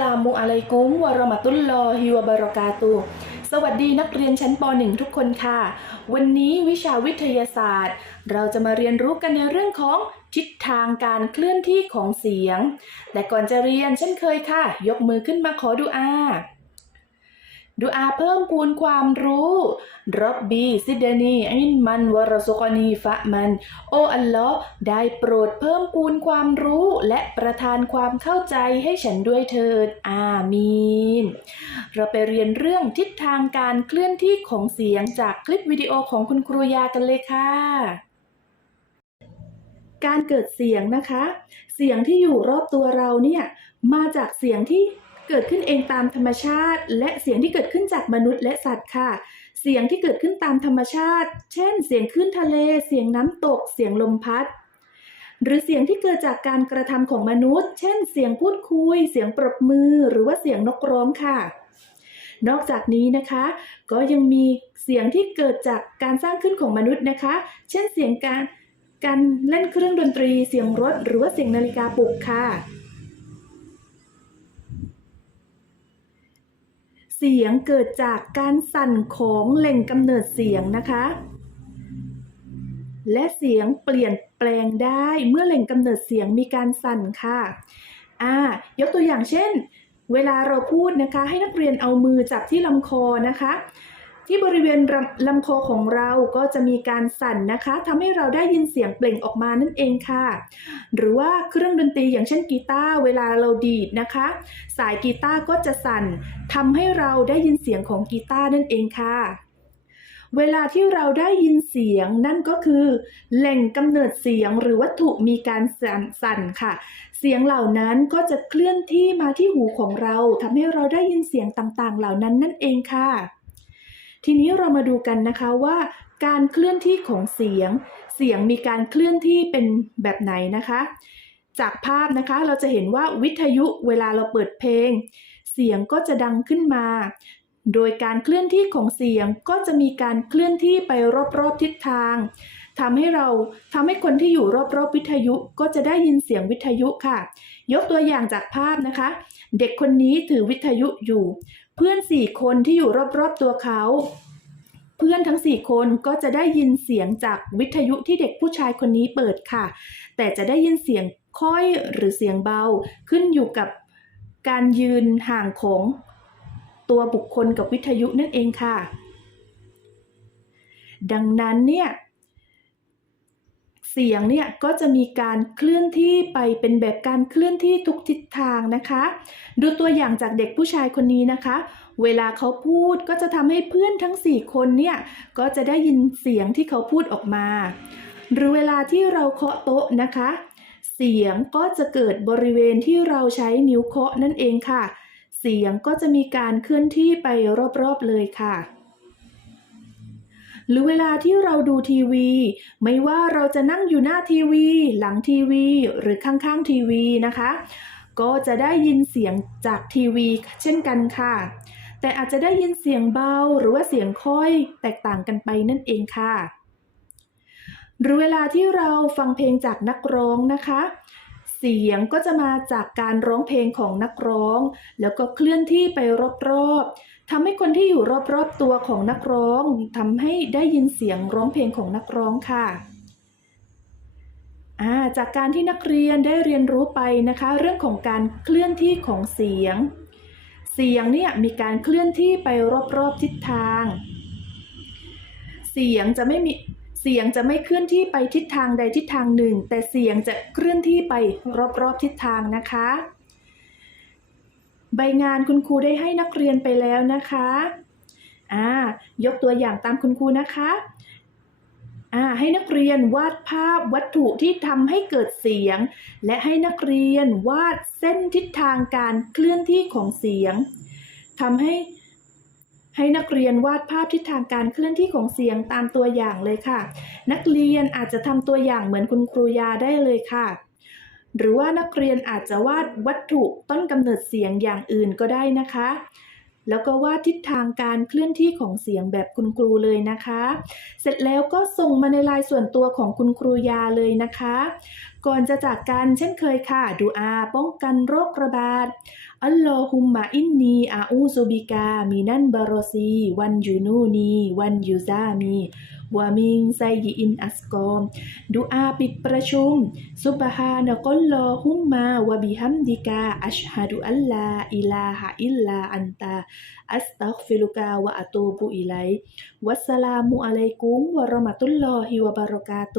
ลามุอะลัยกุมวะราะมะตุลลอฮิวะบะเราะกาตุสวัสดีนักเรียนชั้นป .1 ทุกคนค่ะ วันนี้วิชาวิทยาศาสตร์ เราจะมาเรียนรู้กันในเรื่องของทิศทางการเคลื่อนที่ของเสียง แต่ก่อนจะเรียนเช่นเคยค่ะ ยกมือขึ้นมาขอดูอา ดูอาเพิ่มพูนความรู้รับบีซิดานีอินมันวรสุกนีฟะมัน โออัลลอฮ์ได้โปรดเพิ่มพูนความรู้และประทานความเข้าใจให้ฉันด้วยเถิด อามีน เราไปเรียนเรื่องทิศทางการเคลื่อนที่ของเสียงจากคลิปวิดีโอของคุณครูยากันเลยค่ะการเกิดเสียงนะคะ เสียงที่อยู่รอบตัวเราเนี่ย มาจากเสียงที่ เกิดขึ้นเองตามธรรมชาติ และเสียงที่เกิดขึ้นจากมนุษย์และสัตว์ค่ะ เสียงที่เกิดขึ้นตามธรรมชาติ เช่น เสียงคลื่นทะเล เสียงน้ำตก เสียงลมพัด หรือเสียงที่เกิดจากการกระทำของมนุษย์ เช่น เสียงพูดคุย เสียงปรบมือ หรือว่าเสียงนกร้องค่ะ นอกจากนี้นะคะ ก็ยังมีเสียงที่เกิดจากการสร้างขึ้นของมนุษย์นะคะ เช่น เสียงการการเล่นเครื่องดนตรี เสียงรถ หรือว่าเสียงนาฬิกาปลุกค่ะ เสียงเกิดจากการสั่นของแหล่งกำเนิดเสียงนะคะ และเสียงเปลี่ยนแปลงได้เมื่อแหล่งกำเนิดเสียงมีการสั่นค่ะอ่ายกตัวอย่างเช่น เวลาเราพูดนะคะ ให้นักเรียนเอามือจับที่ลำคอนะคะ ที่บริเวณลำลำคอของเราก็จะมีการสั่นนะคะทำให้เราได้ยินเสียงเปล่งออกมานั่นเองค่ะ หรือว่าเครื่องดนตรีอย่างเช่นกีตาร์เวลาเราดีดนะคะ สายกีตาร์ก็จะสั่นทำให้เราได้ยินเสียงของกีตาร์นั่นเองค่ะ เวลาที่เราได้ยินเสียงนั่นก็คือ แหล่งกำเนิดเสียงหรือวัตถุมีการสั่นส่นค่ะ เสียงเหล่านั้นก็จะเคลื่อนที่มาที่หูของเราทำให้เราได้ยินเสียงต่างๆ เหล่านั้นนั่นเองค่ะ ทีนี้เรามาดูกันนะคะว่าการเคลื่อนที่ของเสียง เสียงมีการเคลื่อนที่เป็นแบบไหนนะคะ จากภาพนะคะเราจะเห็นว่าวิทยุเวลาเราเปิดเพลง เสียงก็จะดังขึ้นมา โดยการเคลื่อนที่ของเสียงก็จะมีการเคลื่อนที่ไปรอบๆทิศทางทำให้เราทำให้คนที่อยู่รอบๆวิทยุก็จะได้ยินเสียงวิทยุค่ะ ยกตัวอย่างจากภาพนะคะ เด็กคนนี้ถือวิทยุอยู่เพื่อนสี่คนที่อยู่รอบๆตัวเขา เพื่อนทั้งสี่คนก็จะได้ยินเสียงจากวิทยุที่เด็กผู้ชายคนนี้เปิดค่ะ แต่จะได้ยินเสียงค่อยหรือเสียงเบาขึ้นอยู่กับการยืนห่างของตัวบุคคลกับวิทยุนั่นเองค่ะ ดังนั้นเนี่ย เสียงเนี่ยก็จะมีการเคลื่อนที่ไปเป็นแบบการเคลื่อนที่ทุกทิศทางนะคะ ดูตัวอย่างจากเด็กผู้ชายคนนี้นะคะ เวลาเขาพูดก็จะทำให้เพื่อนทั้ง 4 คนเนี่ยก็จะได้ยินเสียงที่เขาพูดออกมา หรือเวลาที่เราเคาะโต๊ะนะคะ เสียงก็จะเกิดบริเวณที่เราใช้นิ้วเคาะนั่นเองค่ะ เสียงก็จะมีการเคลื่อนที่ไปรอบๆเลยค่ะ หรือเวลาที่เราดูทีวี ไม่ว่าเราจะนั่งอยู่หน้าทีวี หลังทีวี หรือข้างๆทีวีนะคะ ก็จะได้ยินเสียงจากทีวี เช่นกันค่ะ แต่อาจจะได้ยินเสียงเบาหรือว่าเสียงค่อยแตกต่างกันไปนั่นเองค่ะ หรือเวลาที่เราฟังเพลงจากนักร้องนะคะ เสียงก็จะมาจากการร้องเพลงของนักร้อง แล้วก็เคลื่อนที่ไปรอบๆทำให้คนที่อยู่รอบๆตัวของนักร้องทำให้ได้ยินเสียงร้องเพลงของนักร้องค่ะาจากการที่นักเรียนได้เรียนรู้ไปนะคะ เรื่องของการเคลื่อนที่ของเสียง เสียงเนี่ยมีการเคลื่อนที่ไปรอบๆทิศทาง เสียงจะไม่มี เสียงจะไม่เคลื่อนที่ไปทิศทางใดทิศทางหนึ่ง แต่เสียงจะเคลื่อนที่ไปรอบๆทิศทางนะคะ ใบงานคุณครูได้ให้นักเรียนไปแล้วนะคะอ่ายกตัวอย่างตามคุณครูนะคะอ่าให้นักเรียนวาดภาพวัตถุที่ทำให้เกิดเสียง และให้นักเรียนวาดเส้นทิศทางการเคลื่อนที่ของเสียงทำให้ ให้นักเรียนวาดภาพทิศทางการเคลื่อนที่ของเสียงตามตัวอย่างเลยค่ะ นักเรียนอาจจะทำตัวอย่างเหมือนคุณครูยาได้เลยค่ะ หรือว่านักเรียนอาจจะวาดวัตถุต้นกำเนิดเสียงอย่างอื่นก็ได้นะคะ แล้วก็วาดทิศทางการเคลื่อนที่ของเสียงแบบคุณครูเลยนะคะ เสร็จแล้วก็ส่งมาในไลน์ส่วนตัวของคุณครูยาเลยนะคะ ก่อนจะจากกันเช่นเคยค่ะ ดูอาป้องกันโรคระบาด อัลลฮุมมะอินนี อาอูซุบิกา มีนันบารอซี วันยูนูนี วันยูซามีวามิงไซยิอินอัสกอม ดูอาปิดประชุม ซุบฮานะกัลลอฮุมมาวะบิฮัมดิกา อัชฮะดุอัลลาอิลาฮะอิลลาอันตา อัสตัฆฟิรุกาวะอะตูบุอิไลวัสสลามุอะลัยกุมวะเราะมะตุลลอฮิวะบะเราะกาตุ